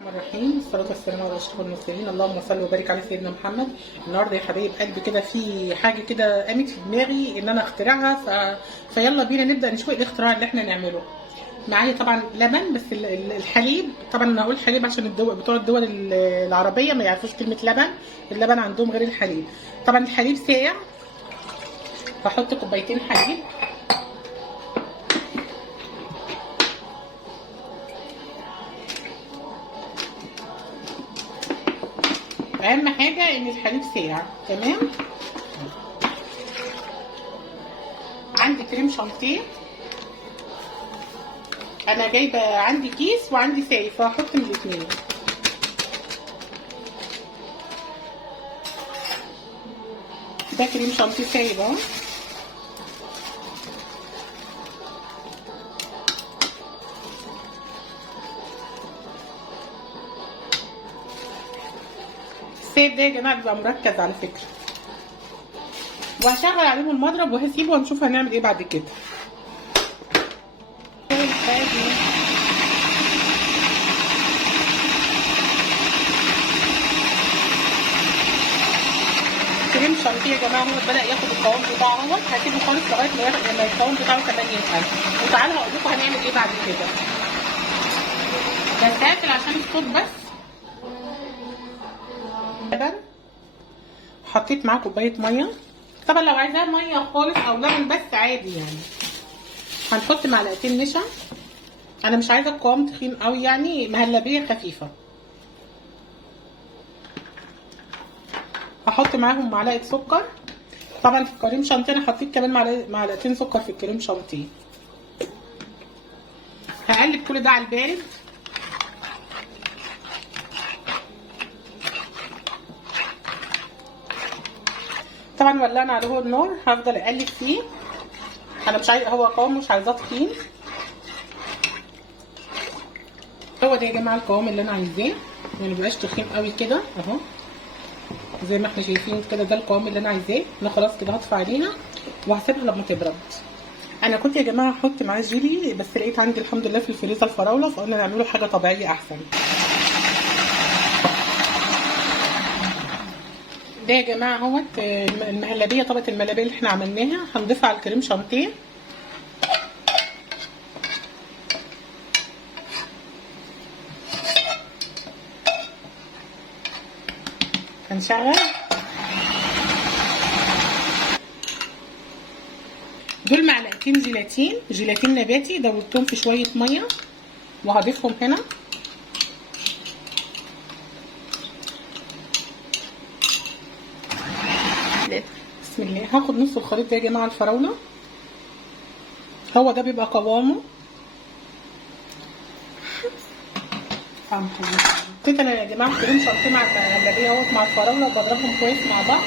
الرحمن الرحيم، والصلاة والسلام على أشرف المرسلين. اللهم صل وبارك على سيدنا محمد. النهارده يا حبايب قلبي كده في حاجة كده قامت في دماغي إن أنا أخترعها فيلا بينا نبدأ نشوف الاختراع اللي إحنا نعمله. معايا طبعا لبن، بس الحليب طبعا أنا هقول حليب عشان بتوع الدول العربية ما يعرفوش كلمة لبن. اللبن عندهم غير الحليب. طبعا الحليب ساقع، هحط كوبايتين حليب. اهم حاجه ان الحليب ساقع. تمام. عندي كريم شانتيه، انا جايبه عندي كيس وعندي سايب فهحط من الاثنين. ده كريم شانتيه سايب اهو. السايب ده يا جماعه بيبقى مركز على فكره. وهشغل عليهم المضرب وهسيبه ونشوف هنعمل ايه بعد كده. كريم شانتيه يا جماعه هو بدأ ياخد القوام بتاعه اهوت. هسيبه خالص لغايه ما القوام بتاعه كمان يتقل، وتعالوا هقول لكم هنعمل ايه بعد كده. بس هقفل عشان الصوت بس. لبن، حطيت معاه كوبايه ميه. طبعا لو عايزاها ميه خالص او لبن بس عادي يعني. هنحط معلقتين نشا. انا مش عايزه القوام تخين قوي، يعني مهلبيه خفيفه. هحط معاهم معلقه سكر. طبعا في الكريم شانتيه انا حطيت كمان معلقتين سكر في الكريم شانتيه. هقلب كل ده على البارد. طبعا ولعنا عليه النار، هفضل اقلب فيه. انا مش عايزه، هو قوام مش عايزاه تخين. هو ده يا جماعه القوام اللي انا عايزاه، يعني مبقاش تخين قوي كده اهو زي ما احنا شايفين كده. ده القوام اللي انا عايزاه. انا خلاص كده هطفي عليها وهسيبها لما تبرد. انا كنت يا جماعه احط معاه جيلي، بس لقيت عندي الحمد لله في الفريزر فراوله، فقلنا نعمله حاجه طبيعيه احسن. ده يا جماعه اهوت المهلبيه. طبقه المهلبيه اللي احنا عملناها هنضيفها على الكريم شانتيه. هنشغل. دول معلقتين جيلاتين نباتي دوبتهم في شويه ميه وهضيفهم هنا. بسم الله. هاخد نص الخليط ده يا جماعه الفراوله، هو ده بيبقى قوامه. حطيت انا يا جماعه الكريم شانتيه مع المهلبيه اهوت مع الفراوله وبضربهم كويس مع بعض.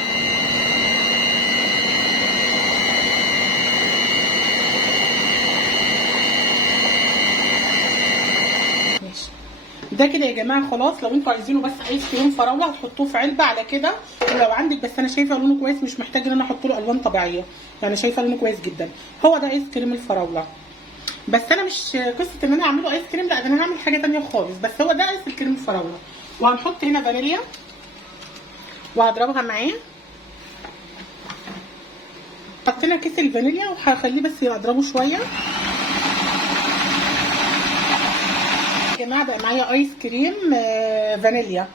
ماشي. ده كده يا جماعه خلاص. لو انتوا عايزينه بس ايس كريم فراوله هتحطوه في علبه على كده. ولو عندك، بس انا شايفه لونه كويس، مش محتاج ان انا احط له الوان طبيعيه، يعني شايفه لونه كويس جدا. هو ده ايس كريم الفراوله. بس انا مش قصه ان انا اعمله ايس كريم، لا ده انا هعمل حاجه ثانيه خالص. بس هو ده ايس كريم الفراوله. وهنحط هنا فانيليا وهضربها معاه. حطينا كيس الفانيليا وهخليه بس اضربه شويه. يا جماعه بقى معايا ايس كريم فانيليا.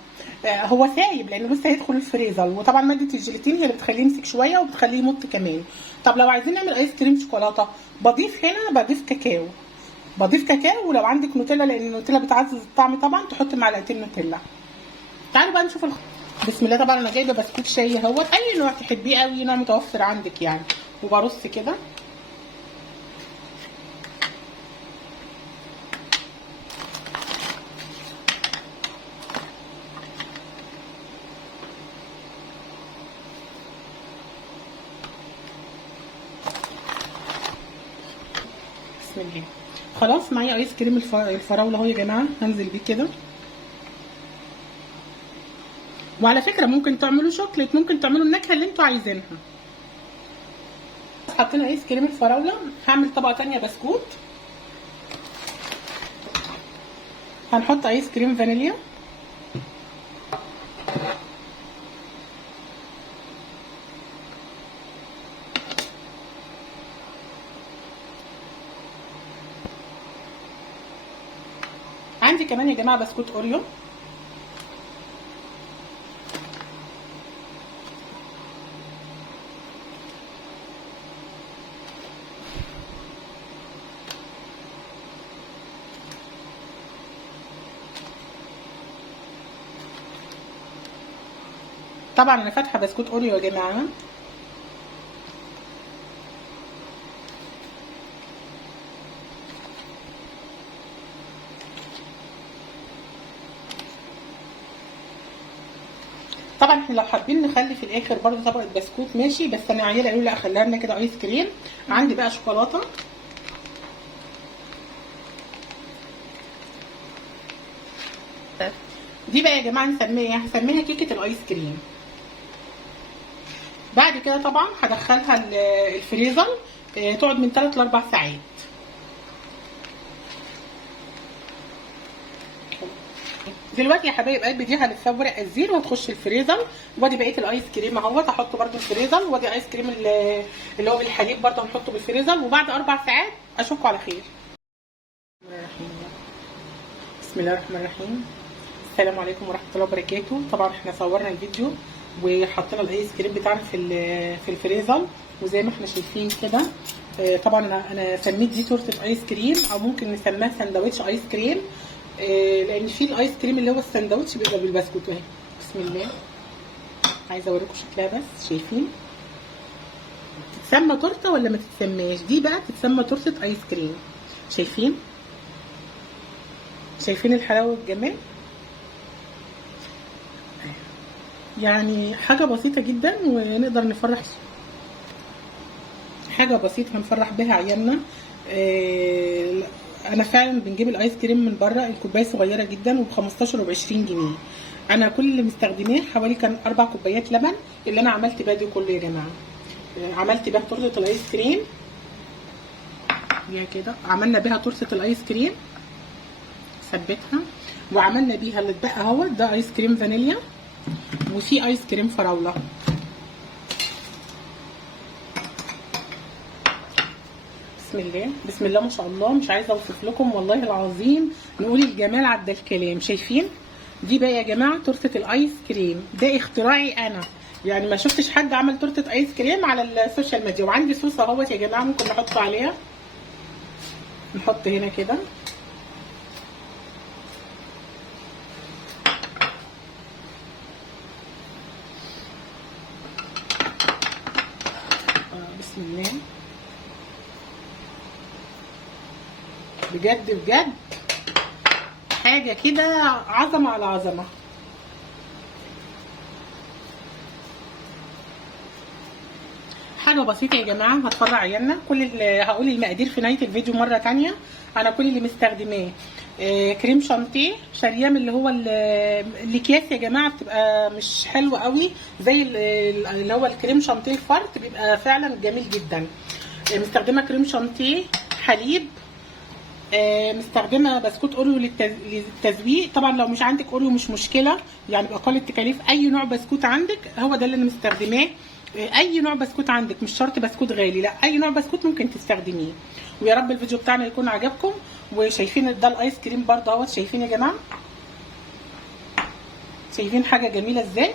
هو سايب لانه لسه هيدخل الفريزر، وطبعا ماده الجيلاتين هي اللي بتخليه يمسك شويه وبتخليه يمط كمان. طب لو عايزين نعمل ايس كريم شوكولاته بضيف هنا، بضيف كاكاو. ولو عندك نوتيلا، لان النوتيلا بتعزز الطعم طبعا، تحط معلقتين نوتيلا. تعالوا بقى نشوف بسم الله. طبعا انا جايبه بسكوت شاي اهوت، اي نوع تحبيه قوي، نوع متوفر عندك يعني. وبرص كده. بسم الله. خلاص معايا ايس كريم الفراوله اهو يا جماعه. هنزل بيه كده. وعلى فكره ممكن تعملوا شوكليت، ممكن تعملوا النكهه اللي انتوا عايزينها. حطينا ايس كريم الفراوله. هعمل طبقه ثانيه بسكوت. هنحط ايس كريم فانيليا. عندي كمان يا جماعه بسكوت اوريو. طبعا انا فاتحه بسكوت اوريو يا جماعه. طبعا احنا لو حابين نخلي في الاخر برضو طبقه بسكوت ماشي، بس انا عيالي قالوا لا خليها لنا كده ايس كريم. عندي بقى شوكولاته. دي بقى يا جماعه هسميها كيكه الايس كريم. بعد كده طبعا هدخلها الفريزر تقعد من 3 ل 4 ساعات. دلوقتي يا حبايب قلبي دي هلفها بورق الزير وهتخش الفريزر. وادي بقيه الايس كريم اهوت هحطه برده الفريزر. وادي ايس كريم اللي هو بالحليب برده هنحطه بالفريزر. وبعد 4 ساعات اشوفكم على خير. بسم الله الرحمن الرحيم. السلام عليكم ورحمه الله وبركاته. طبعا احنا صورنا الفيديو وحطينا الايس كريم بتاعنا في الفريزر، وزي ما احنا شايفين كده. طبعا انا سميت دي تورته ايس كريم، او ممكن نسميها سندوتش ايس كريم، لان في الايس كريم اللي هو الساندوتش بيبقى بالبسكوت اهي. بسم الله. عايزه اوريكم شكلها بس. شايفين تتسمى تورته ولا ما تتسماش؟ دي بقى تتسمى تورته ايس كريم. شايفين الحلاوه والجمال. يعني حاجه بسيطه جدا ونقدر نفرح، حاجه بسيطه هنفرح بها عيالنا. انا فعلا بنجيب الايس كريم من بره، الكوبايه صغيره جدا وب 15 وب 20 جنيه. انا كل اللي مستخدماه حوالي كان 4 كوبايات لبن اللي انا عملت بيها دي كله يا جماعه. عملت بيها تورته الايس كريم كده. عملنا بيها تورته الايس كريم، ثبتها. وعملنا بيها اللي اتبقى اهوت ده ايس كريم فانيليا، وفي ايس كريم فراوله. بسم الله بسم الله ما شاء الله. مش عايزه اوصف لكم والله العظيم، نقول الجمال عدى الكلام. شايفين دي بقى يا جماعه تورته الايس كريم، ده اختراعي انا، يعني ما شفتش حد عمل تورته ايس كريم على السوشيال ميديا. وعندي صوص اهوت يا جماعه ممكن نحطه عليها. نحط هنا كده. بسم الله. بجد بجد حاجه كده عظمه على عظمه. حاجه بسيطه يا جماعه هتفرح عيالنا. هقول المقادير في نهايه الفيديو مره تانية. انا كل اللي مستخدماه كريم شانتيه شارياه من اللي هو الاكياس يا جماعه، بتبقى مش حلوه قوي زي اللي هو الكريم شانتيه الفرد، بيبقى فعلا جميل جدا. مستخدمه كريم شانتيه، حليب، مستخدمه بسكوت اوريو للتزويق. طبعا لو مش عندك اوريو مش مشكله، يعني باقل التكاليف اي نوع بسكوت عندك هو ده اللي انا مستخدماه. اي نوع بسكوت عندك، مش شرط بسكوت غالي، لا اي نوع بسكوت ممكن تستخدميه. ويا رب الفيديو بتاعنا يكون عجبكم. وشايفين ده الايس كريم برضه اهوت. شايفين يا جماعه، شايفين حاجه جميله ازاي.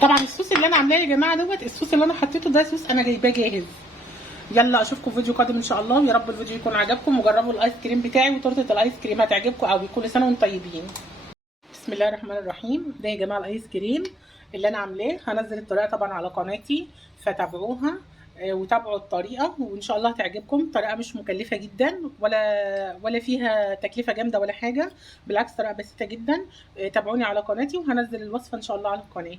طبعا الصوص اللي انا عاملاه يا جماعه دوت، الصوص اللي انا حطيته ده صوص انا جايباه جاهز. يلا اشوفكم في فيديو قادم ان شاء الله. يا رب الفيديو يكون عجبكم، وجربوا الايس كريم بتاعي وتورته الايس كريم هتعجبكم قوي. كل سنه وانتم طيبين. بسم الله الرحمن الرحيم. ده يا جماعه الايس كريم اللي انا عاملاه. هنزل الطريقه طبعا على قناتي فتابعوها وتابعوا الطريقه، وان شاء الله هتعجبكم. طريقه مش مكلفه جدا ولا فيها تكلفه جامده ولا حاجه، بالعكس طريقه بسيطه جدا. تابعوني على قناتي وهنزل الوصفه ان شاء الله على القناه.